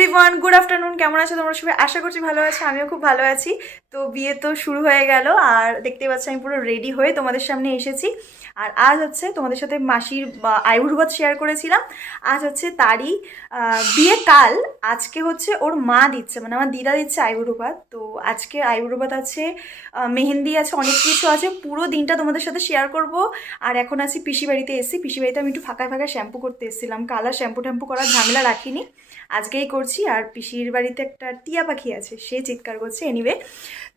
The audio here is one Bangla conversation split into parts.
এভরিওয়ান গুড আফটারনুন কেমন আছো তোমরা সবাই? আশা করছি ভালো আছো, আমিও খুব ভালো আছি। তো বিয়ে তো শুরু হয়ে গেল, আর দেখতে পাচ্ছি আমি পুরো রেডি হয়ে তোমাদের সামনে এসেছি। আর আজ হচ্ছে তোমাদের সাথে মাসির আয়ুর্বাদ শেয়ার করেছিলাম। আজ হচ্ছে তারই বিয়ে কাল। আজকে হচ্ছে ওর মা দিচ্ছে মানে আমার দিদা দিচ্ছে আয়ুর্বাদ তো আজকে আয়ুর্বাদ আছে মেহেন্দি আছে, অনেক কিছু আছে। পুরো দিনটা তোমাদের সাথে শেয়ার করব। আর এখন আছি পিসি বাড়িতে এসেছি পিসি বাড়িতে আমি একটু ফাঁকা ফাঁকা শ্যাম্পু করতে এসেছিলাম। কালার শ্যাম্পু ট্যাম্পু করার ঝামেলা রাখিনি। আজকেই করছি। আর পিসির বাড়িতে একটা টিয়া পাখি আছে, সে চিৎকার করছে এনিওয়ে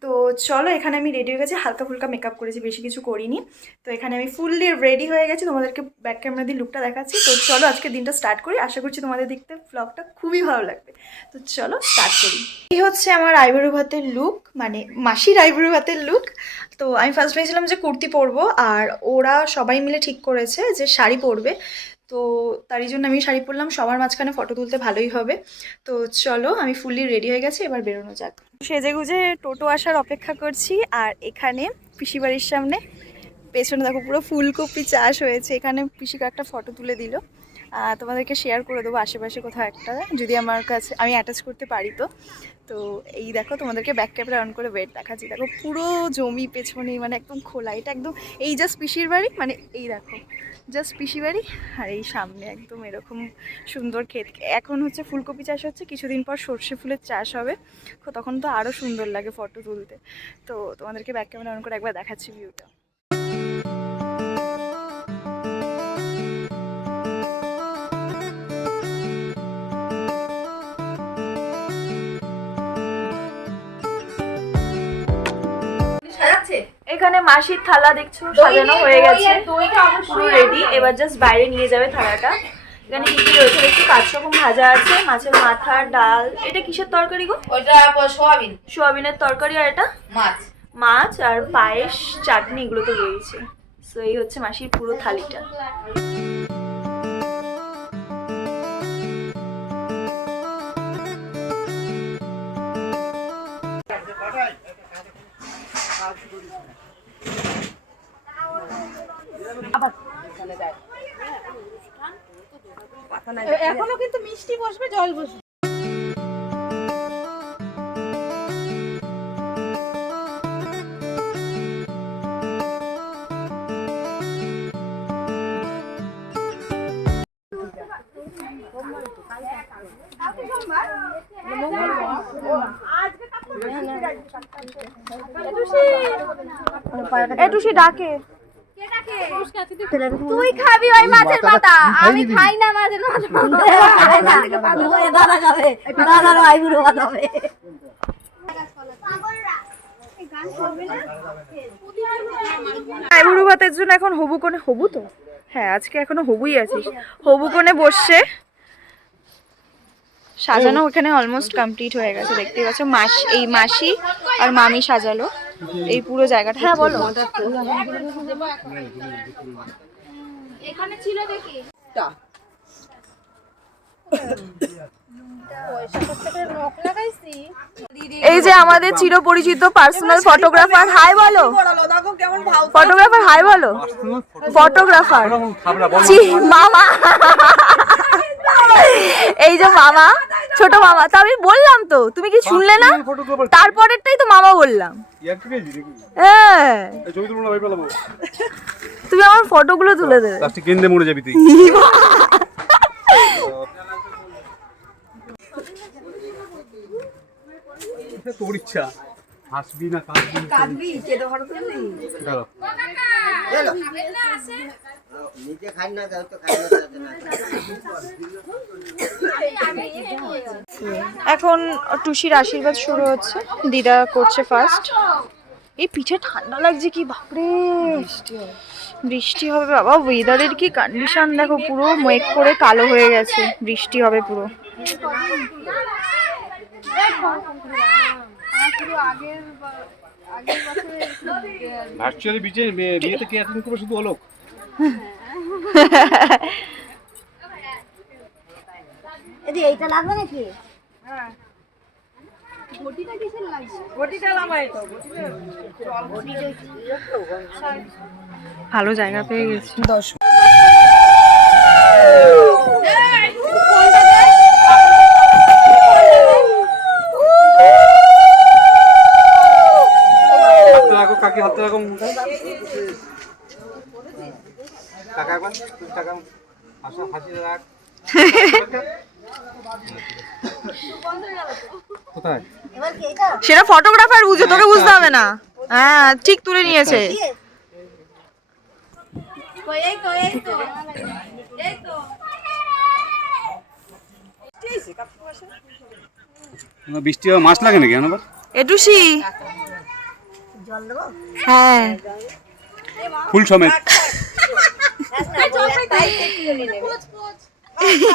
তো চলো, এখানে আমি রেডি হয়ে গেছি, হালকা ফুলকা মেকআপ করেছি, বেশি কিছু করিনি। তো এখানে আমি ফুললি রেডি হয়ে গেছি, তোমাদেরকে ব্যাক ক্যামেরা দিয়ে লুকটা দেখাচ্ছি। তো চলো, আজকে দিনটা স্টার্ট করি। আশা করছি তোমাদের দেখতে ব্লগটা খুবই ভালো লাগবে। তো চলো স্টার্ট করি। এই হচ্ছে আমার আইবুড়ো ভাতের লুক মানে মাসির আইবুড়ো ভাতের লুক তো আমি ফার্স্ট ভেবেছিলাম যে কুর্তি পরবো, আর ওরা সবাই মিলে ঠিক করেছে যে শাড়ি পরবে। তো তারই জন্য আমি শাড়ি পরলাম, সবার মাঝখানে ফটো তুলতে ভালোই হবে। তো চলো, আমি ফুললি রেডি হয়ে গেছি, এবার বেরোনো যাক। সেজে গুজে টোটো আসার অপেক্ষা করছি, আর এখানে পিসি বাড়ির সামনে, পেছনে দেখো পুরো ফুলকপি চাষ হয়েছে, এখানে পিসি একটা ফটো তুলে দিল। তোমাদেরকে শেয়ার করে দেবো আশেপাশে কোথাও একটা, যদি আমার কাছে, আমি অ্যাটাচ করতে পারি তো। তো এই দেখো, তোমাদেরকে ব্যাক ক্যামেরা অন করে ওয়েট দেখাচ্ছি। দেখো, পুরো জমি পেছনে মানে একদম খোলা। এটা একদম, এই জাস্ট পিসির বাড়ি? মানে এই দেখো জাস্ট পিসি বাড়ি আর এই সামনে একদম এরকম সুন্দর ক্ষেত। এখন হচ্ছে ফুলকপি চাষ হচ্ছে, কিছুদিন পর সর্ষে ফুলের চাষ হবে। তখন তো আরও সুন্দর লাগে ফটো তুলতে। তো তোমাদেরকে ব্যাক ক্যামেরা অন করে একবার দেখাচ্ছি ভিউটা এখানে মাসির থালা দেখছ সাজানো হয়ে গেছে। পুরো রেডি এবার জাস্ট বাইরে নিয়ে যাবে থালাটা। এখানে কি কি রয়েছে একটু পাঁচ রকম ভাজা আছে মাছের মাথা ডাল। এটা কিসের তরকারি গো? ওটা সোয়াবিন। সোয়াবিনের তরকারি আর এটা? মাছ। মাছ আর পায়েস চাটনি এগুলো তো রয়েছে। সো এই হচ্ছে মাসির পুরো থালিটা। এখনও কিন্তু মিষ্টি বসবে জল বসবে। একটু সে ডাকে। তুই খাবি ওই মাছের মাথা আমি খাই না মাছের বানাবে। আইবুড়ো ভাতের জন্য এখন হবু কোণে হবু তো? হ্যাঁ আজকে এখনও হবুই আছিস হবু কোণে বসছে। সাজানো ওখানে অলমোস্ট কমপ্লিট হয়ে গেছে দেখতে পাচ্ছ। মাস এই মাসি আর মামি সাজালো। এই পুরো জায়গাটা হ্যাঁ বলো। এখানে ছিল দেখি। এই যে আমাদের চিরপরিচিত পার্সোনাল ফটোগ্রাফার হাই বলো। ফটোগ্রাফার হাই বলো। ফটোগ্রাফার মামা। এই যে মামা। ছোট মামা তা আমি বললাম তো তুমি কি শুনলে না? তারপরেরটাই তো মামা বললাম। হ্যাঁ। তুমি আমার ফটোগুলো তুলে দেবে। লাস্টে কেন্দ্রে মরে যাবি তুই। তোর ইচ্ছা। হাসবি না কাঁদবি দাঁড়াও। নিজে খাই না তো খাই না দাও তো না। এখন টুসির আশীর্বাদ শুরু হচ্ছে। দিদা করছে ফার্স্ট এই পিঠে ঠান্ডা লাগছে কি বাপরে! বৃষ্টি হবে। বাবা। ওয়েদারের কি কন্ডিশন দেখো পুরো মেঘ করে কালো হয়ে গেছে। বৃষ্টি হবে পুরো। ভার্চুয়ালি বিজে বিয়েতে কে অ্যাটেন্ড করবে শুধু অলোক এদি এইটা লাগবে নাকি ভালো জায়গা পেয়ে গেছি দশ টাকা একবার টাকা হাসা রাখ। সেটা ফটোগ্রাফার বুঝে তোকে বুঝতে হবে না। হ্যাঁ ঠিক তুলে নিয়েছে। এই তো এই তো এই তো বৃষ্টি হয় মাছ লাগে নাকি জল দেবো হ্যাঁ। ফুল সমেত।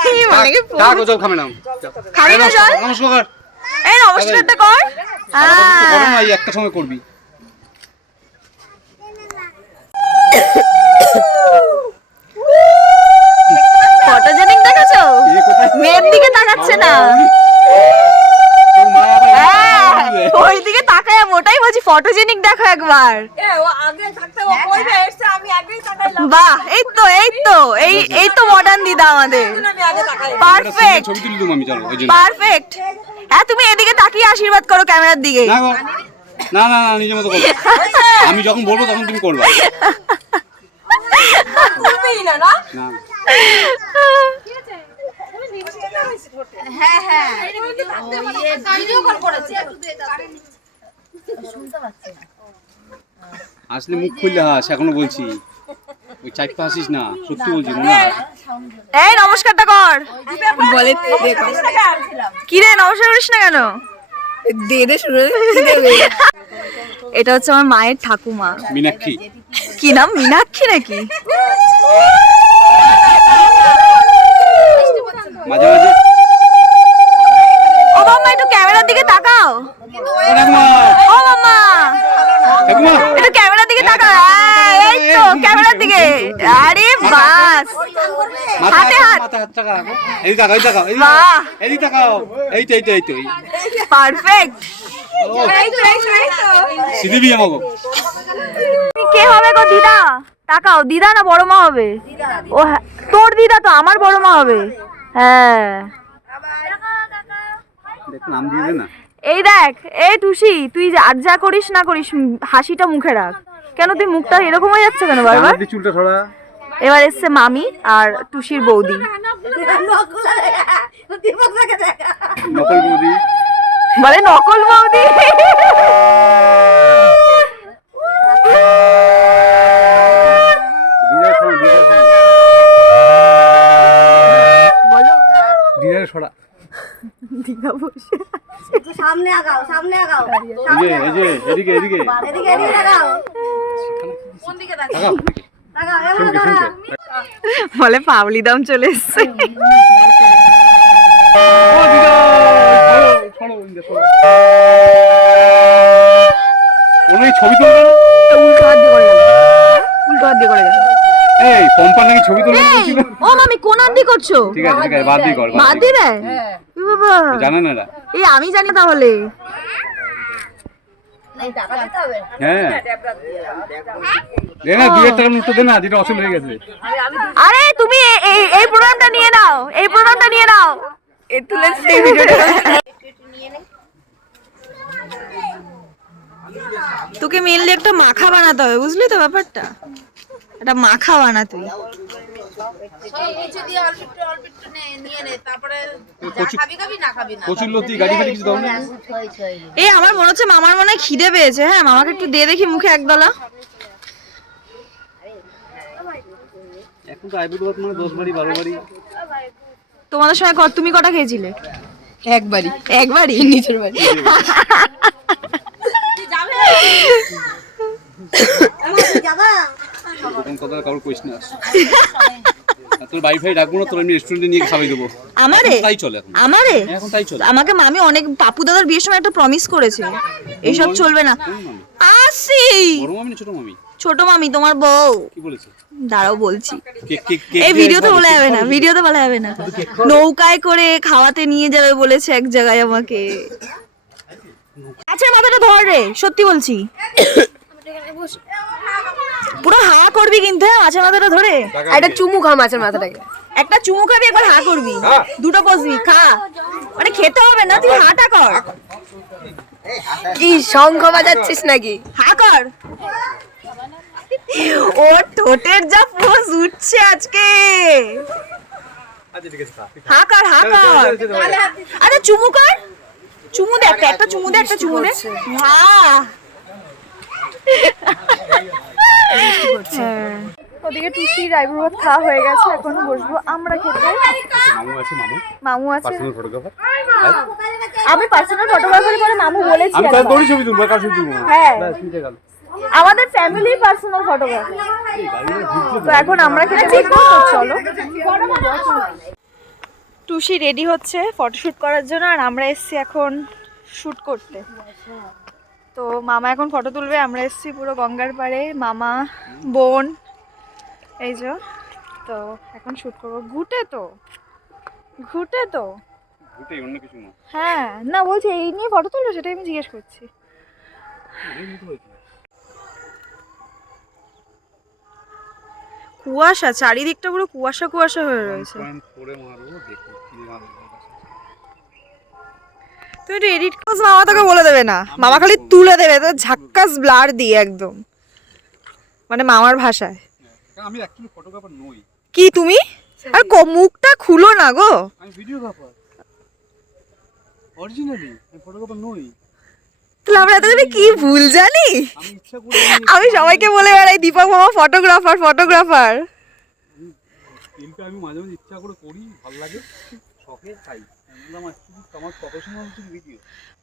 কি টাক ও জল খাবে না। জল? নমস্কার। এই নমস্কারটা কর। হ্যাঁ এই একটা সময় করবি। ফটোজেনিক দেখাছো মেয়ের দিকে তাকাচ্ছে না। হ্যাঁ, ওই দিকে তাকায় ওটাই বলছি ফটোজেনিক দেখো একবার। বাহ এই তো এই তো এই এই তো মডার্ন দিদা আমাদের। পারফেক্ট ছবি তুলি দেবো আমি চলো পারফেক্ট হ্যাঁ তুমি এদিকে তাকিয়ে আশীর্বাদ করো ক্যামেরার দিকে। না না না নিজের মতো করব আমি যখন বলব তখন তুমি করবে। না? না। হ্যাঁ হ্যাঁ। ভিডিও কল করেছে আসলে মুখ খুললে হাস এখনও বলছি। ওই চারপা হাসিস না সত্যি বলছি এই নমস্কারটা কর। বলে কি রে নমস্কার করিস না কেন? এটা হচ্ছে আমার মায়ের ঠাকুমা। মীনাক্ষী। কি নাম? মীনাক্ষী নাকি? মাঝে মাঝে। ও মাম্মা একটু ক্যামেরার দিকে তাকাও। ও মাম্মা। একটু ক্যামেরার দিকে তাকাও। এই তো ক্যামেরার দিকে। আরে বাস। হাতে হাত। এই তাকাও এই তাকাও এই তাকাও। এই তো এই তো এই তো পারফেক্ট। কে হবে গো দিদা? তাকাও দিদা না বড় মা হবে? ও হ্যাঁ, তোর দিদা তো আমার বড় মা হবে। হ্যাঁ। এই দেখ এই টুসি তুই যা- আর যা করিস না করিস হাসিটা মুখে রাখ। কেন তুই মুখটা এরকম হয়ে যাচ্ছে কেন বারবার? চুলটা ছড়া এবার এসছে মামি আর টুসির দীপকটাকে বৌদি। বলে নকল বৌদি দিদার ছড়া দিদার ছড়া দিদার ছড়া একটু সামনে আগাও সামনে আগাও এই যে এই যে এদিকে এদিকে এদিকে এদিকে তাকাও তাকাও তাকাও এমন শুনকে ধরা শুনকে বলে পাবলি দাম চলে এসছে ছবি তুলবে উল্টো হাত দিয়ে করে গেল উল্টো হাত দিয়ে করে গেল এই পম্পার নাকি ছবি তুলবে বলছিল। ও মামি কোন দিয়ে করছ? ঠিক আছে ঠিক আছে বাদ দিয়ে কর বাদ দেয় এ বাবা। জানে না এই আমি জানি তাহলে। হ্যাঁ। দে দে হয়ে গেছে। আরে তুমি এই এই প্রোগ্রামটা নিয়ে নাও এই প্রোগ্রামটা নিয়ে নাও। এ তুলে সেই ভিডিওটা তোকে মেনলি একটা মাখা বানাতে হবে বুঝলি তো ব্যাপারটা? একটা মাখা বানা তুই নিচে দিয়ে অল্প একটু অল্প একটু নে- নিয়ে নে তারপরে যা কচু- খাবি খাবি না খাবি না। কচুর লতি গাড়ি ফাড়ি কিছু দাও না? ছয় ছয় এই আমার মনে হচ্ছে মামার মনে হয় খিদে পেয়েছে হ্যাঁ মামাকে একটু দিয়ে দেখি মুখে একদলা। এখন তো আইবুড় ভাত মানে তোমাদের সময় কত তুমি কটা খেয়েছিলে? একবারই একবারই নিচের বাড়ি? যাবা? প্রথম কথা কারোর কইস না। তোর বাড়ি রাখব না তোর আমি রেস্টুরেন্টে নিয়ে খাওয়াই দেবো। আমারে? তাই চলে এখন। আমারে? এখন তাই চলে। আমাকে মামি অনেক পাপু দাদার বিয়ের সময় একটা প্রমিস করেছে। এইসব চলবে না। আসি! বড় মামি না ছোট মামি? ছোট মামি তোমার বউ। কি বলেছে? দাঁড়াও বলছি। এই ভিডিওতে বলা যাবে না ভিডিওতে বলা যাবে না। নৌকায় করে খাওয়াতে নিয়ে যাবে বলেছে এক জায়গায় আমাকে। আচ্ছা মাথাটা ধর রে সত্যি বলছি। পুরো হা করবি কিন্তু হ্যাঁ? মাছের মাথাটা ধরে। একটা চুমু খা মাছের মাথাটাকে। একটা চুমু খাবি একবার হা করবি। দুটো বসবি খা। মানে খেতে হবে না তুই হাটা কর। কি শঙ্খ বাজাচ্ছিস নাকি? হা কর। ও ঠোঁটের যা পোজ উঠছে আজকে। আচ্ছা তুই খা। হাকার হাকার আরে চুমু কর। চুমু দে একটা একটা চুমু দে একটা চুমু দে। হ্যাঁ ওদিকে টুসির আইব্রো ভাত খাওয়া হয়ে গেছে এখন বসবো আমরা খেতে। মামু আছে মামু? মামু আছে। পার্সোনাল ফটোগ্রাফার আমি পার্সোনাল ফটোগ্রাফার করে মামু বলেছি আমি একবার। তোরই ছবি তুলবো কার ছবি তুলবো? হ্যাঁ। আমাদের ফ্যামিলি পার্সোনাল ফটোগ্রাফার তো এখন আমরা খেতে বসবো তো চলো। টুসি রেডি হচ্ছে ফটোশুট করার জন্য আর আমরা এসছি এখন শুট করতে। তো মামা এখন ফটো তুলবে আমরা এসছি পুরো গঙ্গার পাড়ে। মামা বোন এই যে তো এখন শুট করব। ঘুটে তো। ঘুটে তো। হ্যাঁ না বলছি এই নিয়ে ফটো তুলবে সেটাই আমি জিজ্ঞেস করছি। কুয়াশা চারিদিকটা পুরো কুয়াশা কুয়াশা হয়ে রয়েছে। তুমি একটু এডিট করো মামা তোকে বলে দেবে না। মামা খালি তুলে দেবে তো ঝাক্কাস ব্লার দিয়ে একদম। মানে মামার ভাষায়। আমি অ্যাকচুয়ালি ফটোগ্রাফার নই। কি তুমি? আর মুখটা খুলো না গো। আমি ভিডিওগ্রাফার অরিজিনালি আমি ফটোগ্রাফার নই। তাহলে আমরা এতদিনে কি ভুল জানি? আমি ইচ্ছা করে আমি সবাইকে বলে বেড়াই দীপক মামা ফটোগ্রাফার ফটোগ্রাফার আমি মাঝে মাঝে ইচ্ছা করে করি ভালো লাগে শখে খাই।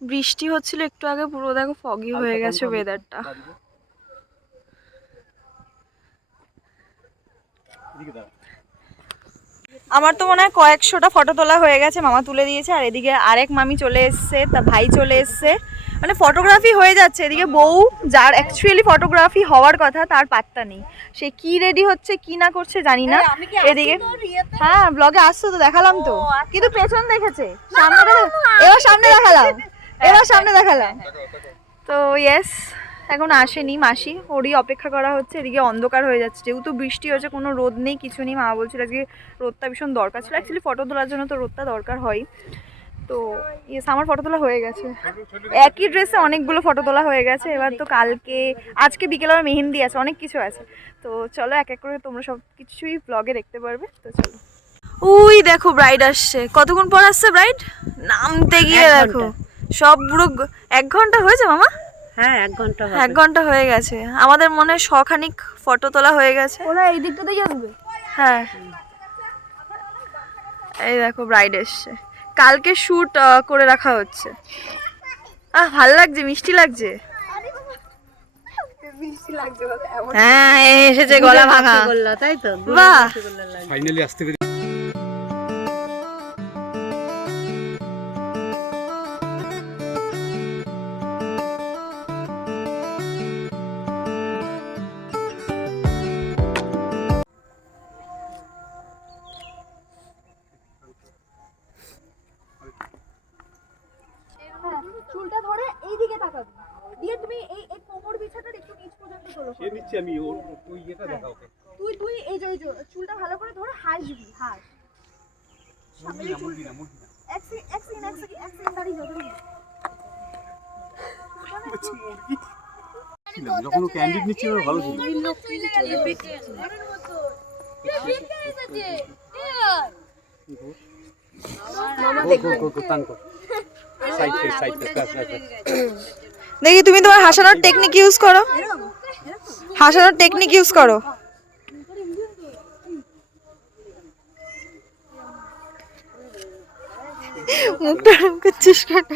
বৃষ্টি হচ্ছিল একটু আগে পুরো দেখো ফগি হয়ে গেছে ওয়েদারটা আমার তো মনে হয় কয়েকশোটা ফটো তোলা হয়ে গেছে মামা তুলে দিয়েছে আর এদিকে আরেক মামি চলে এসছে তা ভাই চলে এসছে। মানে ফটোগ্রাফি হয়ে যাচ্ছে এদিকে বউ যার অ্যাকচুয়ালি ফটোগ্রাফি হওয়ার কথা তার পাত্তা নেই। সে কি রেডি হচ্ছে কি না করছে জানি না। এদিকে হ্যাঁ ব্লগে আসছো তো দেখালাম তো। কিন্তু পেছন দেখেছে। সামনে এবার সামনে দেখালাম। এবার সামনে দেখালাম। তো ইয়েস এখন আসেনি মাসি। ওরই অপেক্ষা করা হচ্ছে এদিকে অন্ধকার হয়ে যাচ্ছে। যেহেতু বৃষ্টি হয়েছে কোনো রোদ নেই কিছু নেই। মা বলছিল আজকে রোদটা ভীষণ দরকার ছিল। অ্যাকচুয়ালি ফটো তোলার জন্য তো রোদটা দরকার হয়। তো ইয়েস আমার ফটো তোলা হয়ে গেছে। একই ড্রেসে অনেকগুলো ফটো তোলা হয়ে গেছে। এবার তো কালকে আজকে বিকেলে আমার মেহেন্দি আছে অনেক কিছু আছে। তো চলো এক এক করে তোমরা সব কিছুই ব্লগে দেখতে পারবে। তো চলো। উই দেখো ব্রাইড আসছে। কতক্ষণ পর আসছে ব্রাইড নামতে গিয়ে দেখো। সব পুরো এক ঘণ্টা হয়েছে মামা? হ্যাঁ এক ঘণ্টা এক ঘণ্টা হয়ে গেছে। আমাদের মনে শখানিক ফটো তোলা হয়ে গেছে। ওরা এই দিকটাতেই আসবে? হ্যাঁ। এই দেখো ব্রাইড এসছে। কালকে শ্যুট করে রাখা হচ্ছে। আহ ভালো লাগছে মিষ্টি লাগছে? হ্যাঁ এসেছে গলা ভাঙা। বলল তাই তো? বাহ! ফাইনালি আসতে ক্যান্ডিড নিচ্ছিল ভালো ছিল দেখি তুমি তোমার হাসানোর টেকনিক ইউজ করো। হাসানোর টেকনিক ইউজ করো। মুখটা করছিস কেন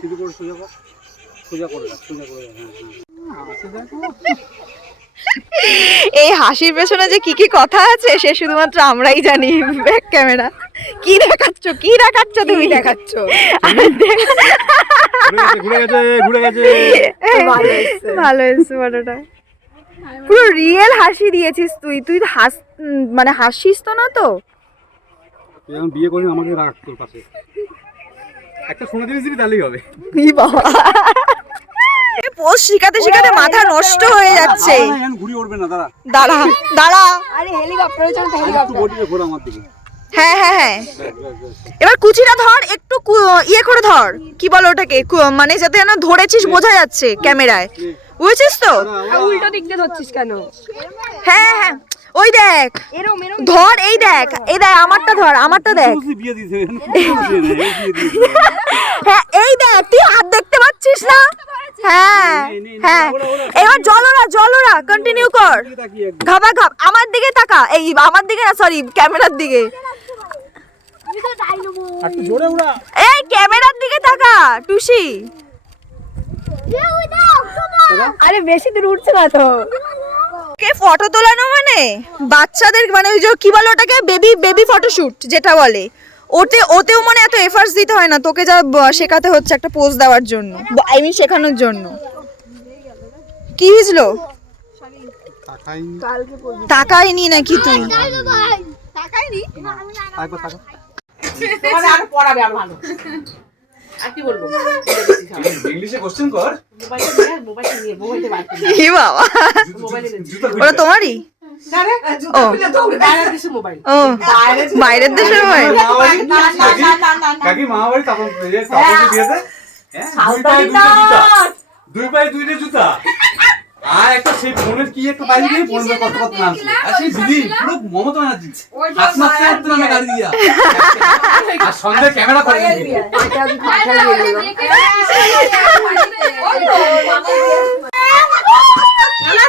শুধু করে সোজা কর। সোজা করে সোজা করে হ্যাঁ হ্যাঁ। এই হাসির পেছনে যে কি কি কথা আছে সে শুধুমাত্র আমরাই জানি ব্যাক ক্যামেরা কি দেখাচ্ছ কি দেখাচ্ছ তুমি দেখাচ্ছ? ভালো এসছে ফটোটা। পুরো রিয়েল হাসি দিয়েছিস তুই। তুই হাস মানে হাসিস তো না তো? এখন বিয়ে করবি আমাকে রাখ তোর পাশে। একটা সোনা জিনিস দিবি তাহলেই হবে। ই বাবা? পোস্ট শিখাতে শিখাতে মাথা নষ্ট হয়ে যাচ্ছে। এখন ঘুরি উঠবে না দাঁড়া। দাঁড়া দাঁড়া। আরে হেলিকপ্টারে চল ঘোরা আমার দিকে। হ্যাঁ হ্যাঁ হ্যাঁ। এবার কুচিটা ধর একটু কু- ইয়ে করে ধর। কি বলো ওটাকে? মানে যাতে যেন ধরেছিস বোঝা যাচ্ছে ক্যামেরায়। বুঝেছিস তো? উল্টো দিক দিয়ে ধরছিস কেন? হ্যাঁ হ্যাঁ। ওই দেখ। ধর এই দেখ। এই দেখ আমারটা ধর আমারটা দেখ। হ্যাঁ এই দেখ তুই হাত দেখতে পাচ্ছিস না? হ্যাঁ হ্যাঁ। এবার জলরা জলরা কন্টিনিউ কর। ঘাবা ঘাপ আমার দিকে তাকা। এই আমার দিকে না সরি ক্যামেরার দিকে। আর একটু জোরে উড়া এই ক্যামেরার দিকে তাকা টুসি। আরে বেশি দূর উঠছে না তো। কে ফটো তোলানো মানে? বাচ্চাদের মানে ওই যে কি বলে ওটাকে? বেবি বেবি ফটোশুট যেটা বলে। ওতে ওতেও মানে এত এফার্টস দিতে হয় না। তোকে যা শেখাতে হচ্ছে একটা পোজ দেওয়ার জন্য। আই মিন শেখানোর জন্য। কি হয়েছিল তাকাইনি তাকাইনি নাকি তুই? একবার তাকা তোমাদের আরও পড়াবে আরও ভালো আর কি বলব? ইংলিশে কোশ্চেন কর। মোবাইলটা নিয়ে মোবাইলটা বার করে বাবা। মোবাইলে নে। জুতা ওটা তোমারই? ও। বাইরের দেশে মোবাইল দেশের হয়। কাকি দিয়েছে। হ্যাঁ? দুই পায়ে দুই পায়ে দুইটা জুতা। আর একটা সেই ফোনের কি একটা বাইরে দিয়ে ফোনের কত কত নাম ছিল আর সেই দিদি পুরো মমতা ব্যানার্জি। হাত মারতে হাত নামে গাড়ি দিয়া। আর সন্ধ্যে ক্যামেরা করে দিয়ে না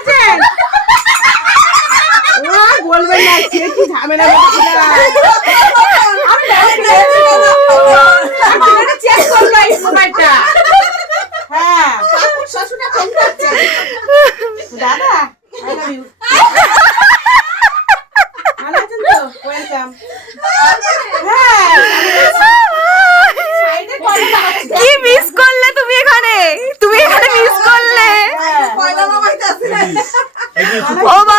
সে কি ঝামেলা হ্যাঁ। ফোন দাদা. ভালো আছেন তো? ওয়েলকাম কি মিস করলে তুমি এখানে? তুমি এখানে মিস করলে? ও মা।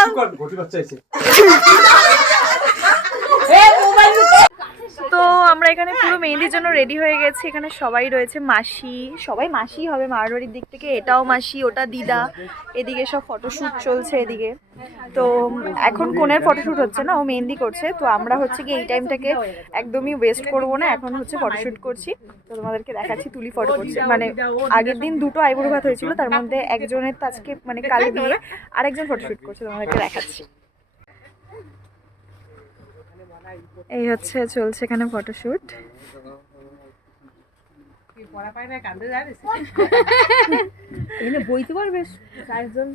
তো আমরা এখানে পুরো মেহেন্দির জন্য রেডি হয়ে গেছি। এখানে সবাই রয়েছে। মাসি। সবাই মাসি হবে মারবাড়ির দিক থেকে এটাও মাসি, ওটা দিদা, এদিকে সব ফটোশ্যুট চলছে এদিকে। তো এখন কোনের ফটোশ্যুট হচ্ছে না, ও মেহেন্দি করছে। তো আমরা হচ্ছে কি এই টাইমটাকে একদমই ওয়েস্ট করব না, এখন হচ্ছে ফটোশ্যুট করছি। তো তোমাদেরকে দেখাচ্ছি, তুলি ফটো করছে। মানে আগের দিন দুটো আইবুড়ো ভাত হয়েছিল, তার মধ্যে একজনের তো আজকে মানে কাল বিয়ে, আরেকজন ফটোশ্যুট করছে, তোমাদেরকে দেখাচ্ছি। এই হচ্ছে, চলছে এখানে ফটোশ্যুট পড়া পায় না কান্দে জানিস? এখানে বইতে পারবে। চারজন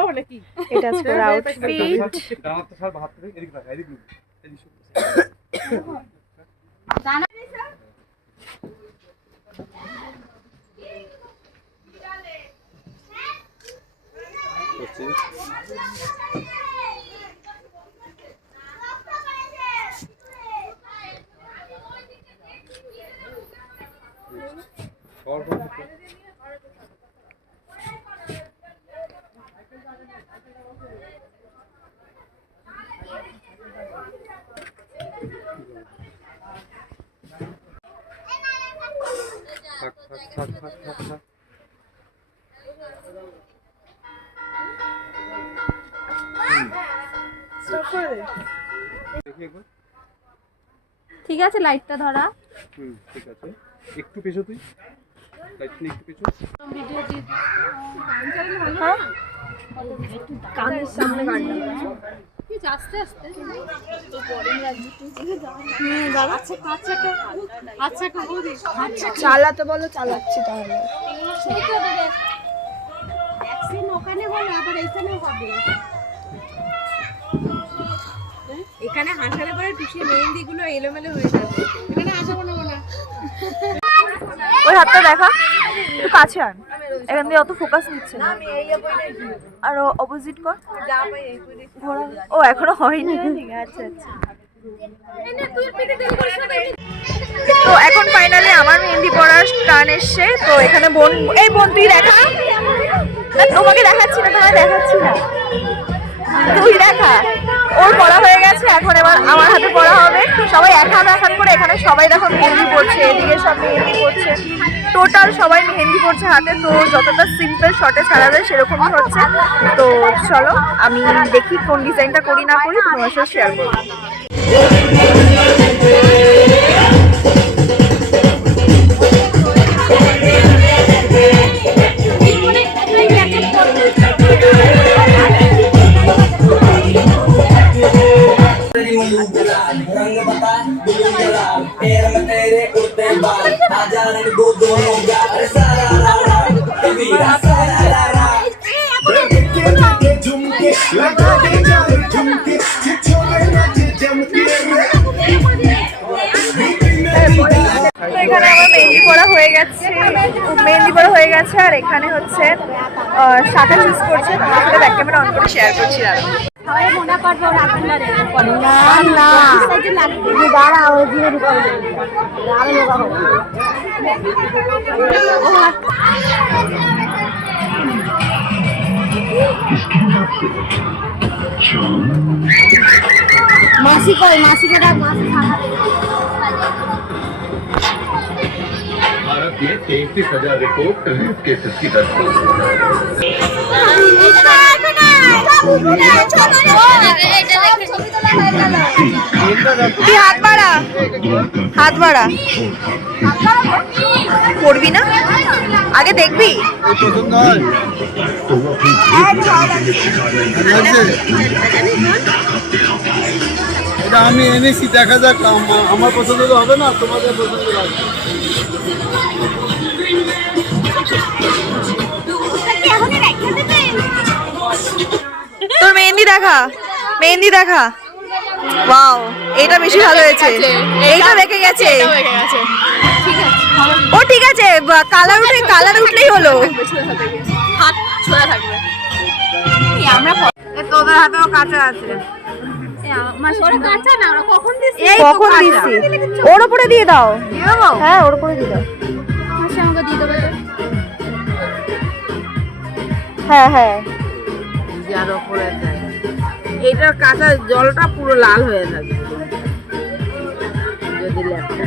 বাবা নাকি? এটা হচ্ছে আউটফিট ডানার তো সার থেকে এদিকে রাখা এদিকে এদিকে থাক ঠিক আছে লাইটটা ধরা। হুম ঠিক আছে। একটু পেছো তুই? লাইট নিয়ে একটু পেছো? কানের সামনে গানটা চালাতে বলো চালাচ্ছি তাহলে। এখানে হাসালে পরে টুসিয়ে মেহেন্দি গুলো এলোমেলো হয়ে যাবে। এখানে হাসাবো না ওই হাতটা দেখা, একটু কাছে আন। এখান দিয়ে অত ফোকাস নিচ্ছে না। আর অপোজিট কর। ও এখনও হয়নি। আচ্ছা আচ্ছা তো এখন ফাইনালি আমার মেহেন্দি পড়ার টান এসছে। তো এখানে বোন, এই বোন, তুই দেখা। তোমাকে দেখাচ্ছি না, তোমায় দেখাচ্ছি না। তুই দেখা। ওর পড়া হয়ে গেছে, এখন এবার আমার হাতে পড়া হবে। সবাই এক হাত এক হাত করে এখানে সবাই দেখো মেহেন্দি পড়ছে এদিকে সব মেহেন্দি পড়ছে টোটাল সবাই মেহেন্দি পড়ছে হাতে, তো যতটা সিম্পল শটে ছাড়া যায় সেরকমই হচ্ছে। তো চলো, আমি দেখি কোন ডিজাইনটা করি না করি, তোমার সাথে শেয়ার করব। रंग बता गुलाल गुलाल पैर में तेरे उड़ते बाल आजा रंग दो दोनों गाल अरे सारा रा रा कबीरा सारा रा रा झुमके लगा के जान झुमके छोड़े ना जमके তো এখানে আমার মেহেন্দি পড়া হয়ে গেছে মেহেন্দি পড়া হয়ে গেছে আর এখানে হচ্ছে শাখা চুজ করছে তোমার সাথে ব্যাক ক্যামেরা অন করে শেয়ার করছি মাসি কই? মাসি কটা? মাসি খাওয়া भारत में तैतीस हजार रिपोर्ट रेप केसेस की दर তুই হাত বাড়া হাত বাড়া করবি না আগে দেখবি এটা আমি এনেছি দেখা যাক আমা- আমার পছন্দ তো হবে না তোমাদের পছন্দ লাগবে তোর মেহেন্দি দেখা। মেহেন্দি দেখা। ওয়াও এটা বেশি ভালো হয়েছে। এইটা রেখে গেছে। ও ঠিক আছে কালার উঠে কালার উঠলেই হলো। তোদের হাতেও কাঁচা আছে। কখন দিচ্ছি ওর উপরে দিয়ে দাও। হ্যাঁ ওর উপরে দিয়ে দাও। হ্যাঁ হ্যাঁ। যার ওপরে দেয়। এটার কাঁচা জলটা পুরো লাল হয়ে থাকবে যদি ল্যাপটা